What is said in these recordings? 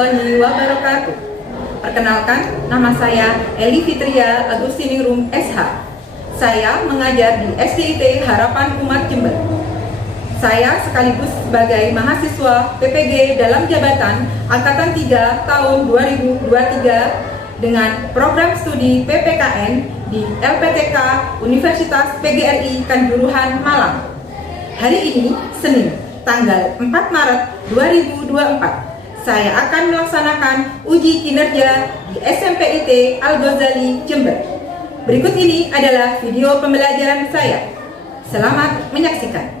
warahmatullahi wabarakatuh. Perkenalkan, nama saya Eli Fitria Agustiningrum SH. Saya mengajar di SDIT Harapan Umat Jember. Saya sekaligus sebagai mahasiswa PPG dalam jabatan Angkatan 3 tahun 2023 dengan program studi PPKN di LPTK Universitas PGRI Kanjuruhan, Malang. Hari ini, Senin, tanggal 4 Maret 2024. Saya akan melaksanakan uji kinerja di SMPIT Al-Ghazali Jember. Berikut ini adalah video pembelajaran saya. Selamat menyaksikan.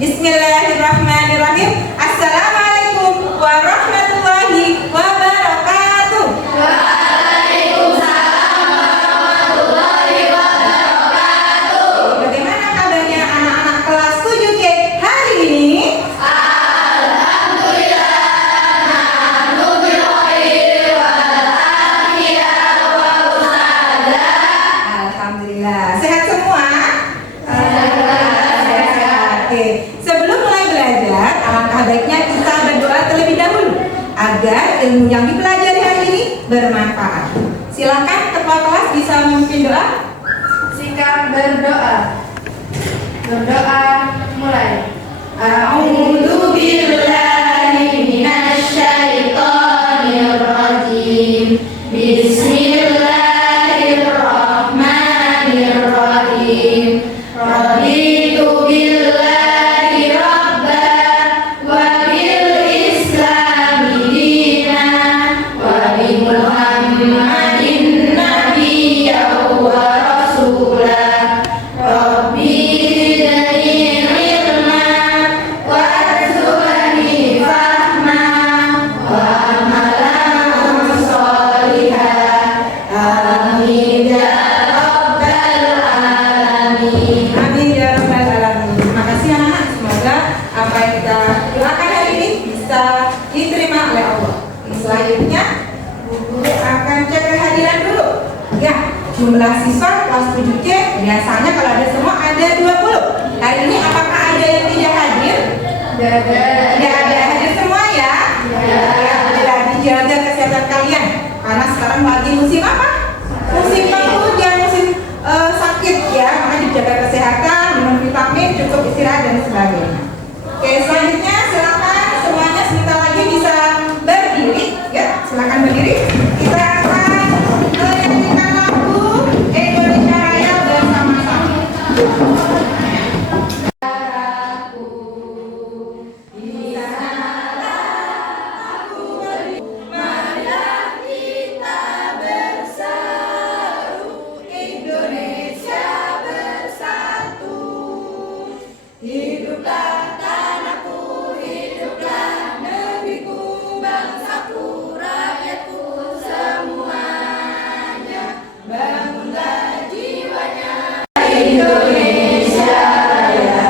Bismillahirrahmanirrahim. Assalamualaikum warahmatullahi wabarakatuh. Waalaikumsalam warahmatullahi wabarakatuh. Bagaimana kabarnya anak-anak kelas 7C hari ini? Alhamdulillah, nahnu bil khairi wal afiyah wa usadah. Alhamdulillah. Sehat semua? Sehat. Oke. Sebelum mulai belajar, alangkah baiknya kita berdoa terlebih dahulu agar ilmu yang dipelajari hari ini bermanfaat. Silakan ketua kelas bisa memimpin doa. Sikap berdoa. Berdoa mulai. A'udzu billahi minasy syaithanir rajim. Bismillahirrahmanirrahim. Raditu billahi rabba wa bil islami dina wa bi Muhammadin nabiyya wa rasulah. Rabbi zidni ilma warzuqni fahma wa amalan sholihan. Amin ya rabbal alamin. Amin ya rabbal alamin. Terima kasih anak-anak. Semoga apa yang kita doakan hari ini bisa diterima oleh Allah. Selanjutnya, Bu Guru akan cek kehadiran dulu. Ya, jumlah siswa kelas 7C biasanya kalau ada semua ada 20. Hari ini apakah ada yang tidak hadir? Tidak ada hadir semua ya? Ya, bolehlah dijaga kesehatan kalian. Karena sekarang lagi musim apa? Musim penghujan, musim sakit ya. Maka dijaga kesehatan, minum vitamin, cukup istirahat dan sebagainya. Oke, selanjutnya silakan semuanya sebentar lagi bisa berdiri. Ya, silakan berdiri. Kita akan menyanyikan lagu Indonesia Raya bersama-sama. Marilah kita berseru, Indonesia bersatu. Hiduplah tanahku, hiduplah negeriku, bangsaku, rakyatku semuanya. Bangunlah jiwanya, Indonesia Raya.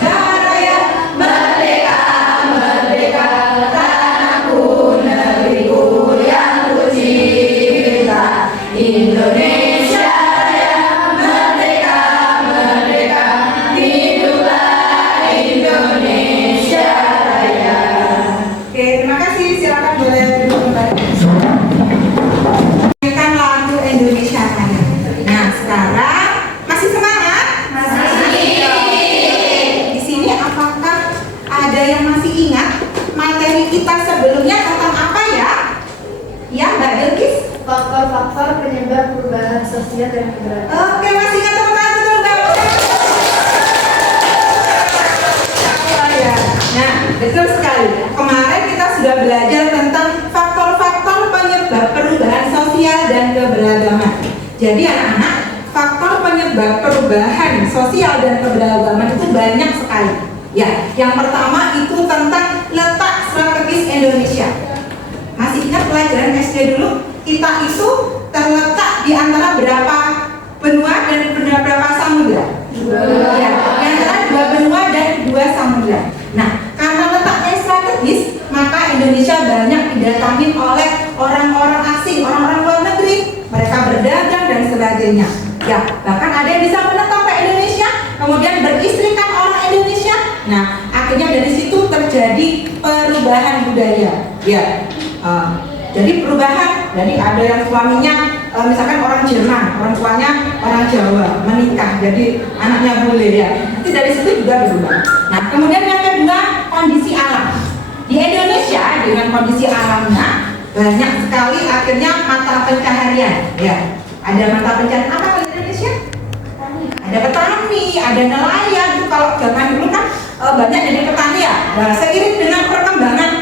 Raya, merdeka, merdeka, tanahku, negeriku yang ku cinta. Indonesia Raya, merdeka, merdeka, hiduplah Indonesia Raya. Oke, terima kasih. Silakan boleh duduk kembali. Nyanyikan lagu Indonesia Raya. Nah, sekarang masih semangat? Di sini apakah ada yang masih ingat materi kita sebelumnya tentang apa ya? Ya, Mbak Bilkis? Faktor-faktor penyebab perubahan sosial dan keberagaman. Oke, masih ingat teman-teman betul Mbak? Ya. Nah, betul sekali. Kemarin kita sudah belajar tentang faktor-faktor penyebab perubahan sosial dan keberagaman. Jadi anak-anak, faktor penyebab perubahan sosial dan keberagaman itu banyak sekali. Ya, yang pertama itu tentang letak strategis Indonesia. Masih ingat pelajaran SD dulu? Kita itu terletak di antara berapa benua dan berapa samudra? Ya, di antara 2 benua dan 2 samudra. Nah, karena letaknya strategis, maka Indonesia banyak didatangi oleh orang-orang asing, orang-orang luar negeri. Mereka berdagang dan sebagainya. Ya, bahkan ada yang bisa menetap ke Indonesia, kemudian beristrikan orang Indonesia. Nah, akhirnya dari situ terjadi perubahan budaya. Ya, jadi perubahan. Jadi ada yang suaminya misalkan orang Jerman, orang tuanya orang Jawa, menikah, jadi anaknya bule ya. Nanti dari situ juga berubah. Nah, kemudian yang kedua, kondisi alam. Di Indonesia dengan kondisi alamnya banyak sekali akhirnya mata pencaharian. Ya, ada mata pencaharian apa di Indonesia? Ada petani, ada nelayan. Itu kalau zaman dulu kan banyak jadi petani ya. Nah, seiring dengan perkembangan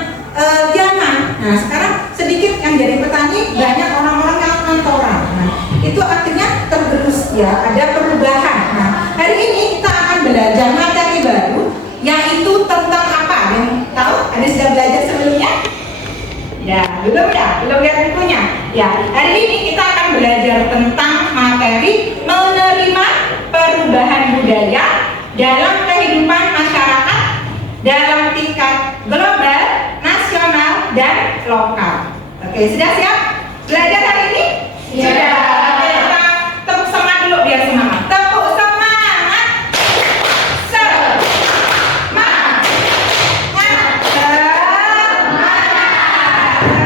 zaman, nah sekarang sedikit yang jadi petani, banyak orang-orang yang kantoran. Nah, itu akhirnya tergerus ya, ada perubahan. Nah, hari ini kita akan belajar materi baru, yaitu tentang apa? Yang tahu? Ada sudah belajar sebelumnya? Ya, belum lihat bukunya. Ya, hari ini kita akan belajar tentang materi menerima perubahan budaya dalam kehidupan masyarakat dalam tingkat global, nasional, dan lokal. Oke, sudah siap belajar hari ini? Ya. Sudah. Oke, kita tepuk semangat dulu biar semangat. Tepuk semangat. Semangat.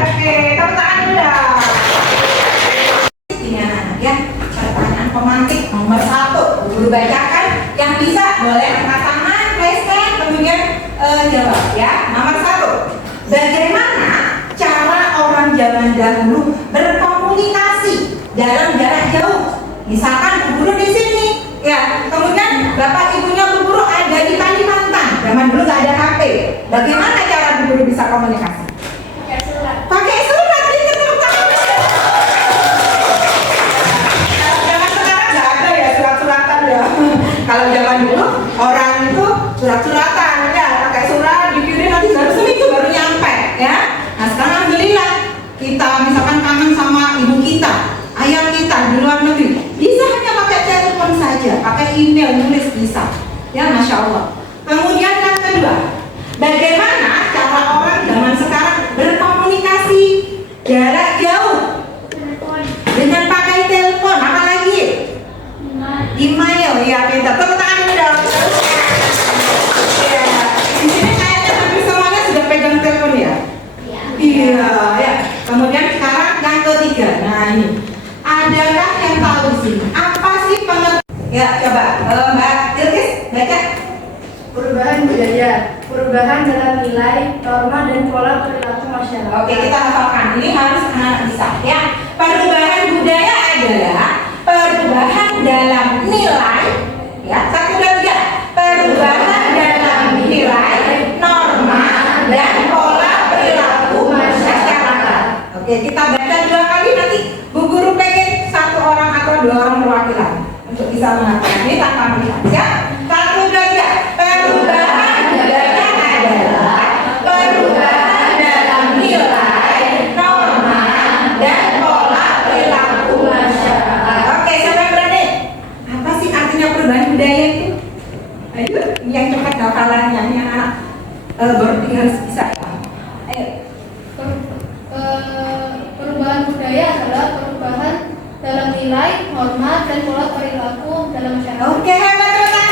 Oke, tepuk tangan dulu dong. Ini anak-anak ya, pertanyaan pemantik nomor 1. Guru bacakan, yang bisa boleh angkat tangan, raise hand, kemudian jawab ya. Nomor 1. Bagaimana cara orang zaman dahulu berkomunikasi dalam jarak jauh? Misalkan Bu Guru di sini, ya. Kemudian bapak ibunya Bu Guru ada di Kalimantan. Zaman dulu nggak ada HP. Bagaimana cara Bu Guru bisa komunikasi? Pakai surat. Pakai surat, ini tepuk tangan. Zaman sekarang nggak ada ya surat-suratan ya. Kalau zaman dulu orang itu surat-suratan ya, pakai surat dikirim nanti baru seminggu baru nyampe ya. Nah sekarang alhamdulillah kita misalkan kangen sama ibu kita, ayah kita di luar negeri, bisa hanya pakai telepon saja, pakai email, nulis bisa ya, Masya Allah. Kemudian yang kedua, bagaimana cara orang zaman sekarang berkomunikasi jarak jauh? Telepon. Dengan pakai telepon, apa lagi? Email, ya pintar. Tepuk tangan dulu dong. Ya, di sini kayaknya hampir semuanya sudah pegang telepon ya. Iya, ya. Kemudian sekarang yang ketiga. Nah ini, adakah yang tahu sih apa sih pengertian? Ya coba, Mbak Ilkis baca. Perubahan budaya, perubahan dalam nilai, norma, dan pola perilaku masyarakat. Oke, kita hafalkan. Ini harus anak bisa ya. Perubahan budaya adalah perubahan dalam nilai, ya. 1, 2, 3. Perubahan dalam nilai, norma, dan pola perilaku masyarakat. Oke, kita baca 2 kali, nanti Bu Guru pengen 1 orang atau 2 orang perwakilan untuk bisa mengatakan ini tanpa melihat ya. 1, 2, 3. Perubahan budaya adalah perubahan dalam nilai, norma, dan pola perilaku masyarakat. Oke, siapa yang berani? Apa sih artinya perubahan budaya itu? Ayo, yang cepat hafalannya, yang anak baru 3 harus bisa ya. Ayo. Perubahan budaya adalah perubahan dalam nilai, norma, dan pola perilaku dalam masyarakat. Oke, hebat teman-teman.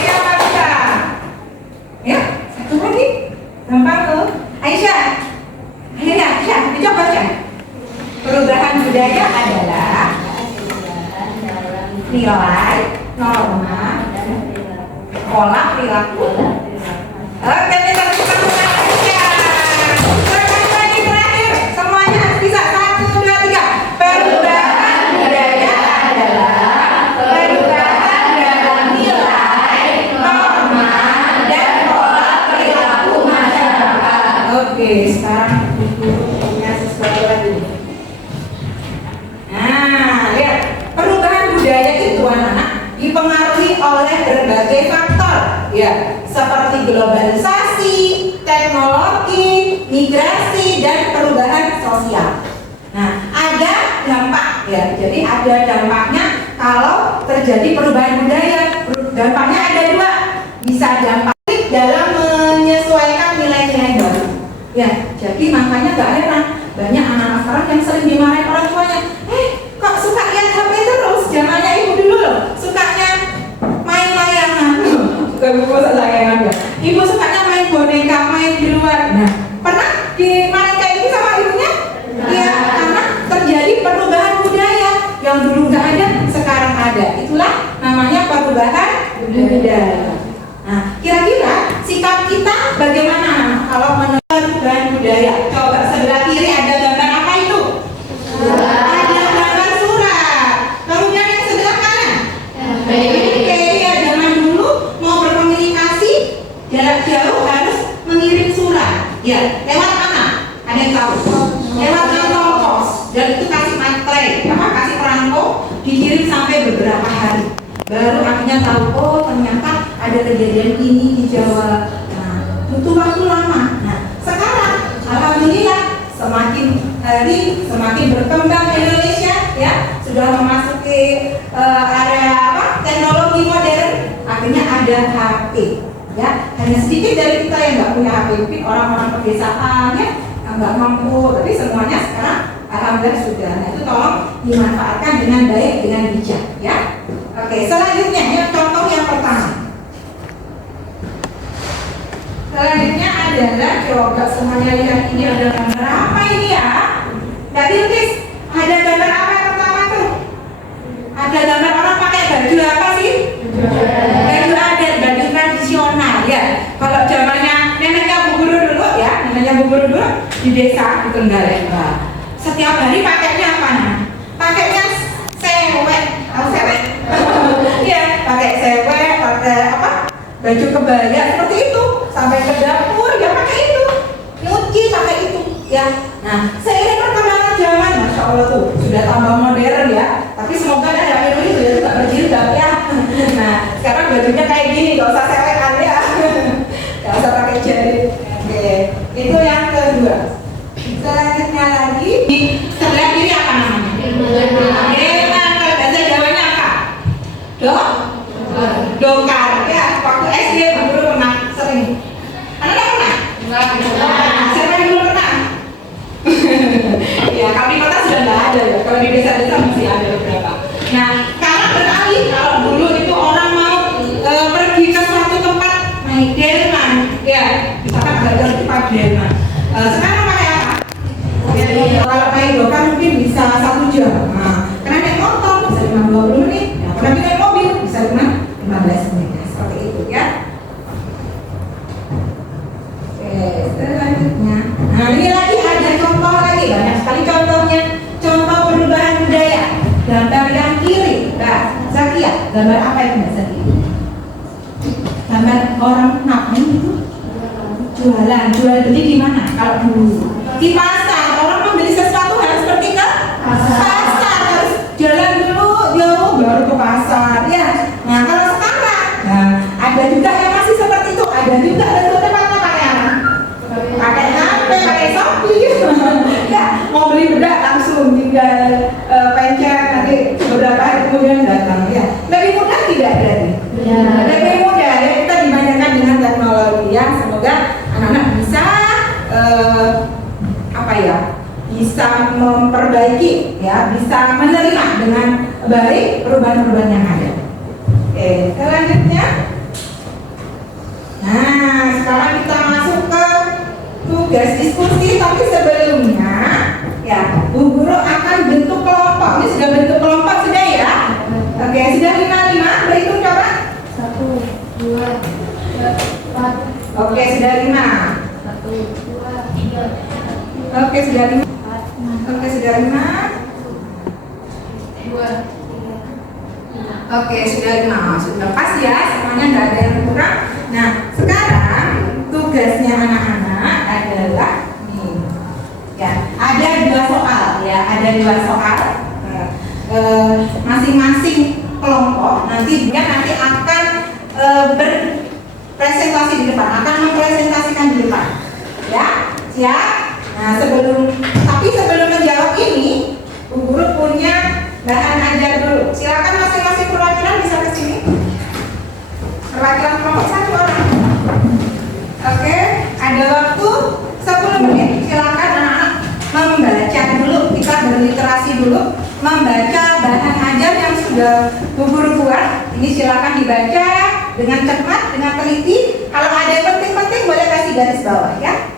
Siapa bisa? Ya, 1 lagi. Gampang loh. Aisyah. Ayo ya, Aisyah, dicoba baca. Perubahan budaya adalah nilai, norma, pola perilaku. Oke, kita lakukan Aisyah. Sekali lagi terakhir, semuanya harus bisa. 1, 2, 3. Perubahan budaya adalah perubahan dalam nilai, norma, dan pola perilaku masyarakat. Oke, sekarang Ibu punya sesuatu lagi. Nah, lihat, perubahan budaya itu anak-anak dipengaruhi oleh berbagai faktor, ya, seperti globalisasi, teknologi, migrasi, dan perubahan sosial. Nah, ada dampak, ya. Jadi ada dampaknya kalau terjadi perubahan budaya. Dampaknya ada 2. Bisa dampak dalam menyesuaikan nilai-nilai baru. Ya, jadi makanya gak heran banyak anak-anak sekarang yang sering dimarahin orang tuanya. Kok suka lihat HP terus? Zamannya ibu dulu loh, sukanya main layangan. buku kesayangan ya. Ibu sukanya main boneka, main di luar. Nah, pernah dimain kayak gitu sama ibunya? Iya, karena terjadi perubahan budaya yang dulu nggak ada, sekarang ada. Itulah namanya perubahan budaya. Nah, kira-kira sikap kita bagaimana kalau menurut perubahan budaya? Coba sebelah kiri ada gambar apa itu? Ada gambar surat. Kemudian yang sebelah kanan? Oke, ya zaman dulu mau berkomunikasi jarak jauh harus mengirim surat. Ya, lewat mana? Ada yang tahu? Lewat kantor pos. Dan itu kasih materai, kasih perangko, dikirim sampai beberapa hari. Baru akhirnya tahu, oh ternyata ada kejadian ini di Jawa. Nah, butuh waktu lama. Nah, sekarang alhamdulillah semakin hari semakin berkembang Indonesia, ya sudah memasuki area teknologi modern. Akhirnya ada HP, ya hanya sedikit dari kita yang nggak punya HP, mungkin orang-orang pedesaan ya yang nggak mampu, tapi semuanya sekarang alhamdulillah sudah. Nah, itu tolong dimanfaatkan dengan baik, dengan bijak, ya. Oke, selanjutnya yang contoh yang pertama. Selanjutnya adalah coba semuanya lihat, ini ada gambar apa ini ya? Nggak dilukis. Ada gambar apa yang pertama tuh? Ada gambar orang pakai baju apa sih? Baju adat, baju tradisional ya. Kalau zamannya neneknya Bu Guru dulu ya, neneknya Bu Guru dulu di desa di Trenggalek. Setiap hari pakainya apa nah? Pakainya sewek, sewek. Iya, pakai sewek, pakai apa? Baju kebaya seperti itu. Sampai ke dapur ya pakai itu, nyuci pakai itu, ya. Nah, seiring perkembangan zaman, masya Allah tuh sudah tambah modern ya. Tapi semoga ada yang itu ya juga berjilbab ya. Nah, sekarang bajunya kayak gini, gak usah sewekan ya, gak usah pakai jari. Oke, itu yang kedua. Selanjutnya lagi di sebelah kiri apa namanya? Kalau bahasa Jawanya apa? Dokar ya. Waktu SD guru pernah sering. Anak pernah? Siapa yang belum pernah? Ya, kalau di kota sudah nggak ada ya. Kalau di desa-desa masih ada beberapa. Nah, sekarang beralih. Kalau dulu itu orang mau pergi ke suatu tempat naik delman, ya, misalkan ada di Padelman. Sekarang pakai apa? Kalau naik dokar mungkin bisa 1 jam. Nah, karena naik motor bisa 20 menit. Nah, kalau naik mobil bisa 15 menit. Nah, seperti itu ya. Selanjutnya, nah ini lagi ada contoh lagi, banyak sekali contohnya. Contoh perubahan budaya. Gambar yang kiri, Mbak Zakia, gambar apa itu Mbak Zakia? Gambar orang ngapain itu? Jual beli di mana? Kalau dulu di pasar, orang membeli sesuatu harus pergi ke pasar, harus jalan dulu jauh baru ke pasar, ya. Nah kalau sekarang, nah ada juga yang masih seperti itu, ada juga pakai HP, pakai Shopee ya, mau beli bedak langsung tinggal pencet, nanti beberapa hari kemudian datang ya. Lebih mudah tidak berarti? Ya. Lebih mudah ya, kita dimanjakan dengan teknologi ya. Semoga anak-anak bisa bisa memperbaiki ya, bisa menerima dengan baik perubahan-perubahan yang ada. Oke, selanjutnya. Nah, sekarang kita masuk ke tugas diskusi, tapi sebelumnya ya Bu Guru akan bentuk kelompok. Ini sudah bentuk kelompok sudah ya? Oke, sudah 5 berhitung coba. 1, 2, 3, 4. Oke, sudah 5. 1, 2, 3. Oke, sudah 5. Oke, sudah 5. 2, 3. Oke, sudah 5. Sudah pas ya, semuanya nggak ada yang kurang. Nah, sekarang tugasnya anak-anak adalah nih. Ya, ada 2 soal ya, ada 2 soal. Masing-masing kelompok nanti akan berpresentasi di depan, akan mempresentasikan di depan. Ya, siap? Nah, sebelum menjawab ini, Bu Guru punya bahan ajar dulu. Silakan masing-masing perwakilan bisa ke sini. Perwakilan kelompok 1 orang. Oke, ada waktu 10 menit. Silakan anak-anak membaca dulu. Kita berliterasi dulu, membaca bahan ajar yang sudah Bu Guru buat. Ini silakan dibaca dengan cermat, dengan teliti. Kalau ada yang penting-penting boleh kasih garis bawah ya.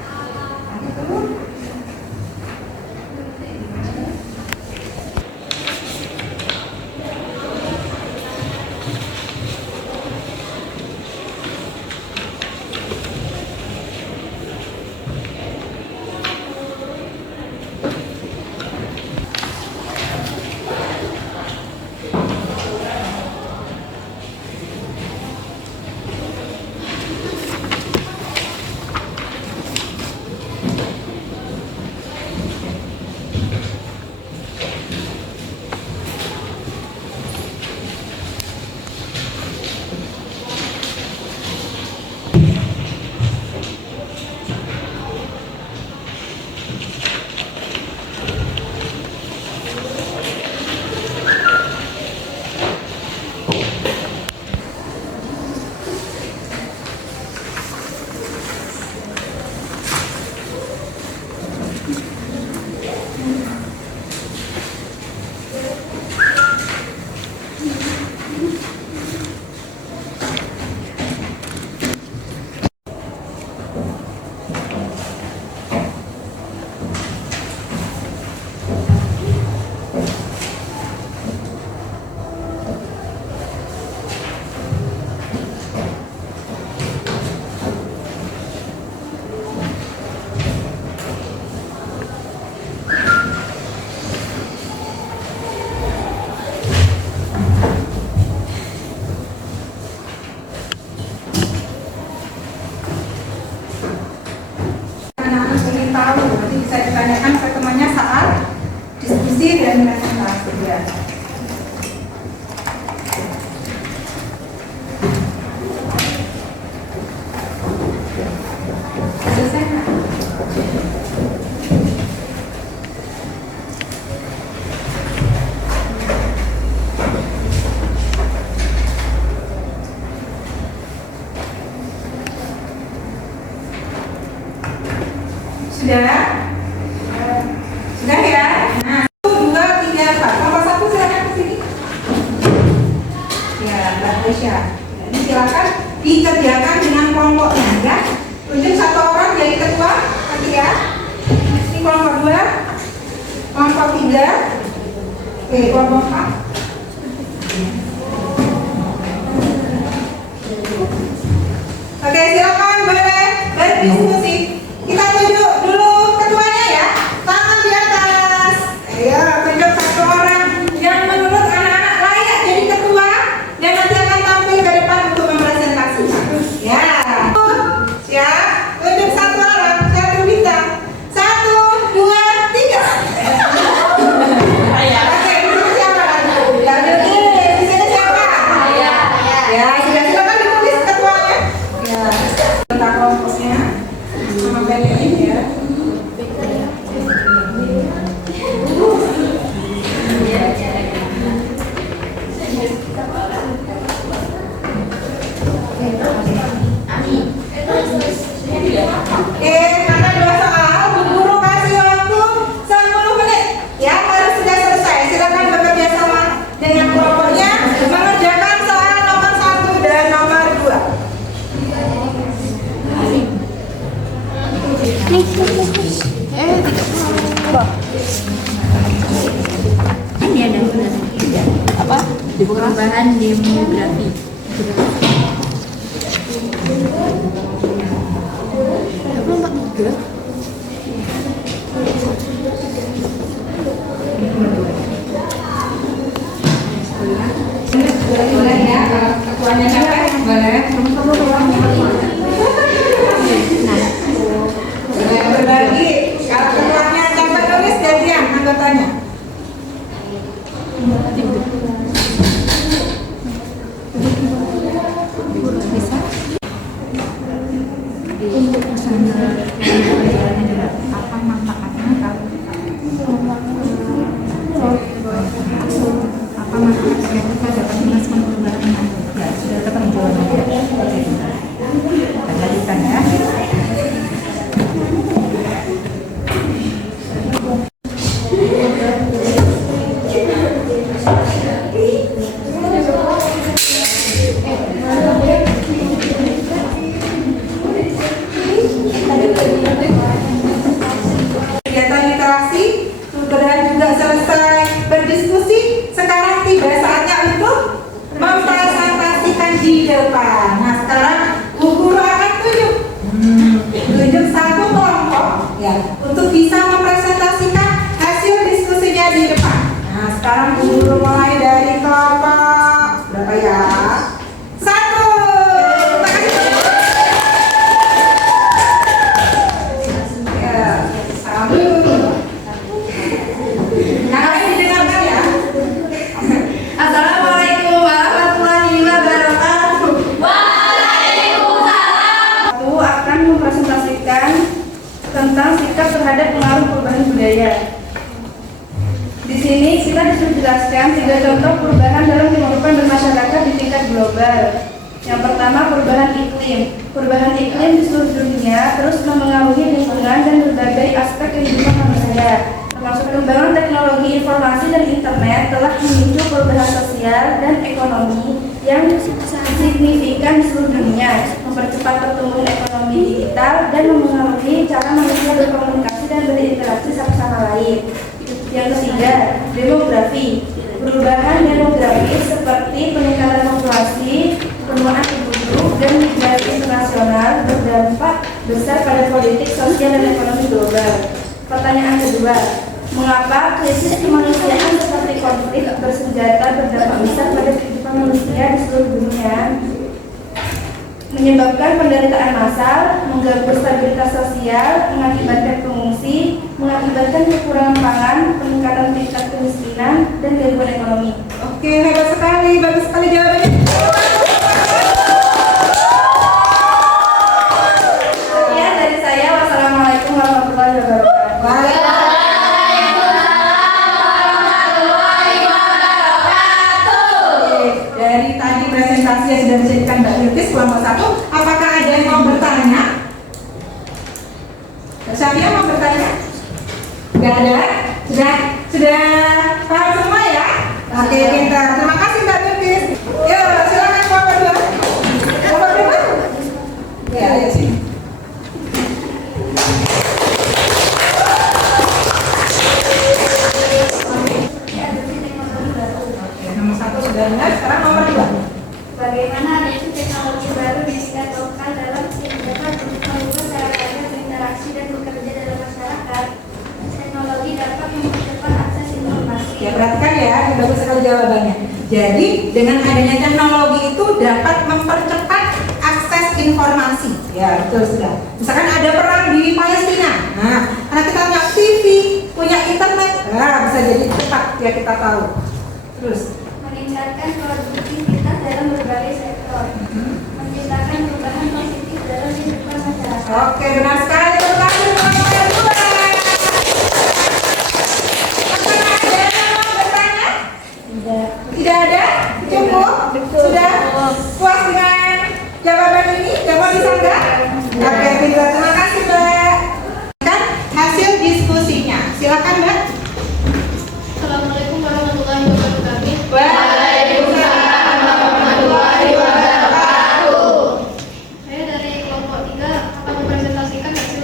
Tahu, nanti bisa ditanyakan ke temannya saat diskusi dan presentasi ya. Selesai nggak? Sudah? Sudah ya? Nah, 1, 2, 3, 4. Kelompok 1 silakan ke sini. Ya, Mbak Aisyah. Ini silakan dikerjakan dengan kelompoknya ya. Tunjuk satu orang jadi ketua, nanti ya. Ini kelompok 2, kelompok 3. Oke, kelompok 4. Oke, silakan boleh berdiskusi. Kita tunjuk dulu ketuanya ya. Tangan di atas. Ayo, tunjuk satu orang yang menurut anak-anak layak jadi ketua dan nanti akan tampil ke depan untuk mempresentasi. Ya. Siap? Tunjuk satu orang, satu bintang. 1, 2, 3. Oke, di sini siapa lagi? Ya, di sini siapa? Ya, sudah silakan ditulis ketuanya. Ya. Kita kelompoknya. Sama BPI ya. Oke, mana 2 soal, Bu Guru kasih waktu 10 menit. Ya, harus sudah selesai. Silakan bekerja sama dengan kelompoknya mengerjakan soal nomor 1 dan nomor 2. Ini ada apa? Perubahan demografi. Boleh ya, kalau ketuanya capek boleh. Boleh berbagi. Kalau ketuanya capek tulis gantian anggotanya. Bisa? Untuk apa manfaatnya kalau apa manfaatnya kita dapat merasakan perubahan ya sudah dapat menjawab kita lanjutkan ya. Ya, untuk bisa mempresentasikan hasil diskusinya di depan. Nah, sekarang guru mulai dari kelompok berapa ya? 1. Ya, 1. Nah, ini didengarkan ya. Assalamualaikum warahmatullahi wabarakatuh. Aku akan mempresentasikan tentang sikap terhadap pengaruh perubahan budaya. Di sini kita disuruh jelaskan 3 contoh perubahan dalam kehidupan bermasyarakat di tingkat global. Yang pertama, perubahan iklim. Perubahan iklim di seluruh dunia terus memengaruhi lingkungan dan berbagai aspek kehidupan manusia. Termasuk perkembangan teknologi informasi dan internet telah memicu perubahan sosial dan ekonomi yang signifikan di seluruh dunia, mempercepat pertumbuhan ekonomi digital dan memengaruhi cara manusia berkomunikasi dan berinteraksi satu sama lain. Yang ketiga, demografi. Perubahan demografis seperti peningkatan populasi, penuaan penduduk, dan migrasi internasional berdampak besar pada politik sosial dan ekonomi global. Pertanyaan kedua, mengapa krisis kemanusiaan seperti konflik bersenjata berdampak besar pada kehidupan manusia di seluruh dunia? Menyebabkan penderitaan massal, mengganggu stabilitas sosial, mengakibatkan pengungsi, mengakibatkan kekurangan pangan, peningkatan tingkat kemiskinan, dan gangguan ekonomi. Oke, hebat sekali, bagus sekali jawabannya. Sekian dari saya. Wassalamualaikum warahmatullahi wabarakatuh. Dari tadi presentasi yang sudah disajikan Mbak Yudis kelompok 1, apakah ada yang mau bertanya? Siapa yang mau bertanya? Enggak ada? Sudah paham semua ya? Oke, pintar. Terima kasih Mbak Yudis. Yuk, silakan kelompok 2. Kelompok 2? Ya, ayo sini. Nomor 1 sudah dengar, sekarang nomor 2. Bagaimana adanya teknologi baru yang diadopsi dalam dapat mengubah cara kerja berinteraksi dan bekerja dalam masyarakat. Teknologi dapat mempercepat akses informasi. Ya, perhatikan ya, ini bagus sekali jawabannya. Jadi, dengan adanya teknologi itu dapat mempercepat akses informasi. Ya, betul sudah. Misalkan ada perang di Palestina. Nah, karena kita punya TV, punya internet, nah, bisa jadi cepat ya kita tahu. Terus, Meningkatkan produktivitas dalam berbagai sektor. Menciptakan perubahan positif dalam kehidupan masyarakat. oke, benar sekali. Terima kasih kelompok yang 2. Apakah ada yang mau bertanya? Tidak ada? Cukup? Sudah puas dengan jawaban ini? Jawaban disanggah? Oke, pintar. Terima kasih Mbak. Kan hasil diskusinya. Silakan Mbak. Assalamualaikum warahmatullahi wabarakatuh. Waalaikumsalam warahmatullahi wabarakatuh. Saya dari kelompok 3 akan mempresentasikan hasil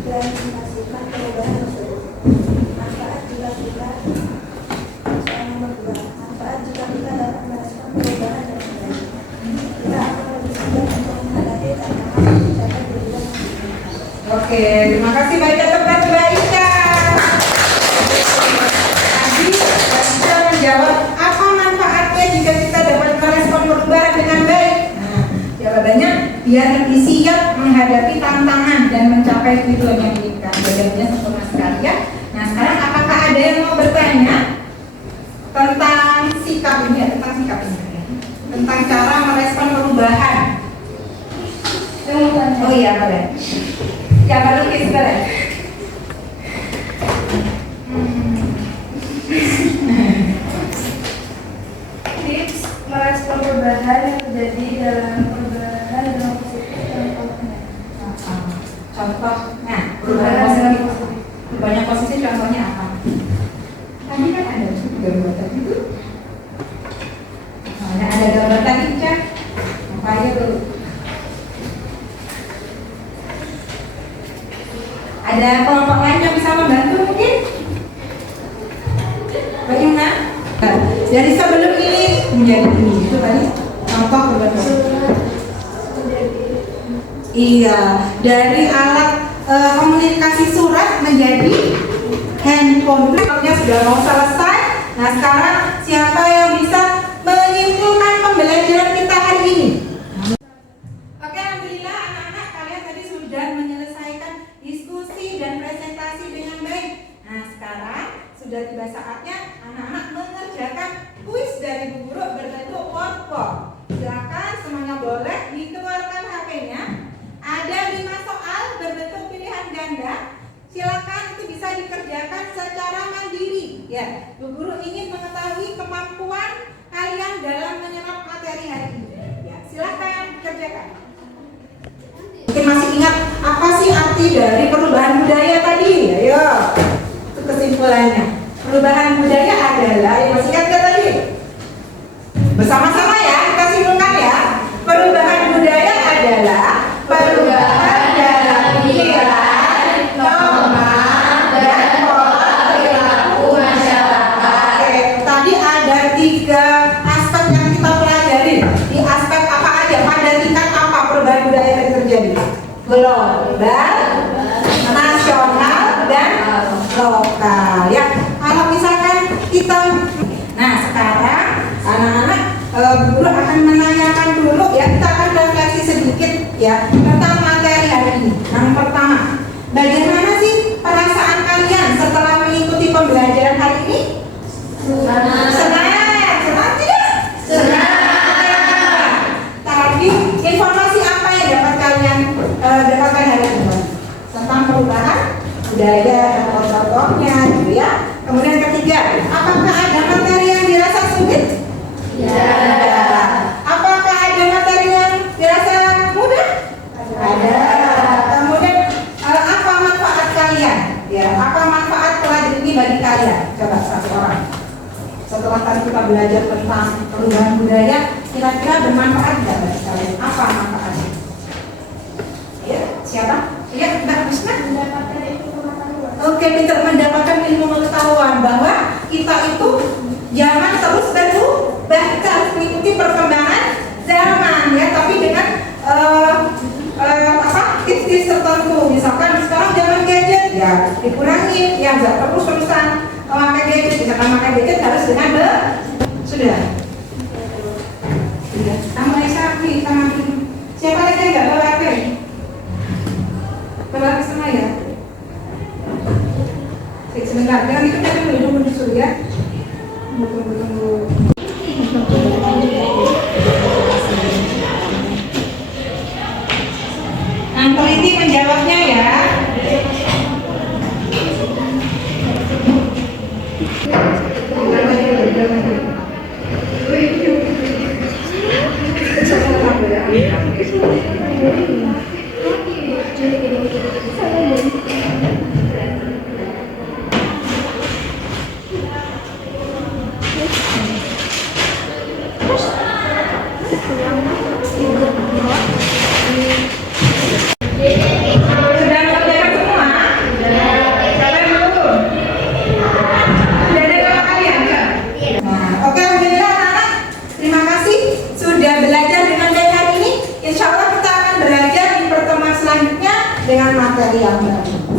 presentasikan perubahan tersebut. Manfaat jika kita soal nomor 2. Manfaat jika kita dapat merespon perubahan dengan baik. Kita akan lebih siap untuk menghadapi tantangan yang mencapai tujuan. Oke, terima kasih banyak teman Mbak Ika. Tadi kita menjawab apa manfaatnya jika kita dapat merespon perubahan dengan baik. Nah, jawabannya biar lebih siap menghadapi tantangan dan mencapai tujuan yang diinginkan. Jawabannya sempurna sekali ya. Nah, sekarang apakah ada yang mau bertanya tentang sikap ini ya, tentang sikap ini ya. Tentang cara merespon perubahan. Oh iya, boleh. Ya baru kita ya. Tips merespon perubahan yang terjadi dalam perubahan dengan positif dan negatif. Contohnya perubahan positif. Banyak positif contohnya apa? Tadi kan ada gambar tadi itu. Ada gambar tadi Cak. Apa aja tuh? Ada kelompok lain yang bisa membantu mungkin? Bagaimana? Jadi sebelum ini menjadi ini itu tadi contoh perubahan. Iya, dari alat komunikasi surat menjadi handphone. Waktunya sudah mau selesai. Nah sekarang siapa yang bisa menyimpulkan pembelajaran kita hari ini? Oke, alhamdulillah anak-anak kalian tadi sudah menyelesaikan diskusi dan presentasi dengan baik. Nah sekarang sudah tiba saatnya anak-anak mengerjakan kuis dari Bu Guru berbentuk workbook. Silakan semuanya boleh dikeluarkan HP-nya. Ada 5 soal berbentuk pilihan ganda. Silakan itu bisa dikerjakan secara mandiri. Ya, Bu Guru ingin mengetahui kemampuan kalian dalam menyerap materi hari ini. Ya, silakan kerjakan. Mungkin masih ingat apa sih arti dari perubahan budaya tadi? Ayo, itu kesimpulannya. Perubahan budaya adalah, yang masih ingat nggak tadi? Bersama-sama ya, kita simpulkan ya. Perubahan budaya adalah perubahan dalam pikiran, norma, dan pola perilaku masyarakat. Oke, tadi ada 3 aspek yang kita pelajari. Di aspek apa aja? Pada tingkat apa perubahan budaya yang terjadi? Global, nasional, dan lokal. Ya, kalau misalkan kita, nah sekarang anak-anak guru akan menanyakan dulu ya, kita akan refleksi sedikit ya tentang materi hari ini. Yang pertama, bagaimana sih perasaan kalian setelah mengikuti pembelajaran hari ini? Senang, senang tidak? Senang. Tadi informasi apa yang dapat kalian dapatkan hari ini tentang perubahan budaya dan contohnya gitu ya. Kemudian ketiga, apakah ada materi yang dirasa sulit? Ya. Apakah ada materi yang dirasa mudah? Ada. Kemudian apa manfaat kalian? Ya, apa manfaat pelajaran ini bagi kalian? Coba satu orang. Setelah tadi kita belajar tentang perubahan budaya, kira-kira bermanfaat tidak bagi kalian? Apa manfaatnya? Ya, siapa? Ya, Mbak Husna. Mendapatkan ilmu pengetahuan. Oke, kita mendapatkan ilmu pengetahuan bahwa kita itu jangan terus berubah, kita harus mengikuti perkembangan zaman ya, tapi dengan tips-tips tertentu. Misalkan sekarang zaman gadget ya dikurangi, ya nggak terus-terusan memakai gadget. Misalkan memakai gadget harus dengan sudah. Kamu Aisyah, siapa lagi yang nggak bawa HP? Bawa ke sana ya. Sebentar, jangan itu kita tunggu dulu ya. Tunggu. Yang teliti menjawabnya ya.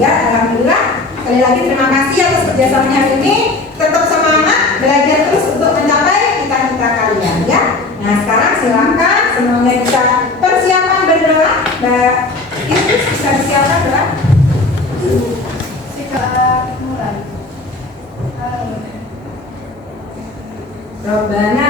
Ya, alhamdulillah. Sekali lagi terima kasih atas kerjasamanya hari ini. Tetap semangat belajar terus untuk mencapai cita-cita kalian ya. Nah sekarang silakan semuanya bisa persiapan berdoa. Mbak itu bisa disiapkan doa. Kita mulai. Robbana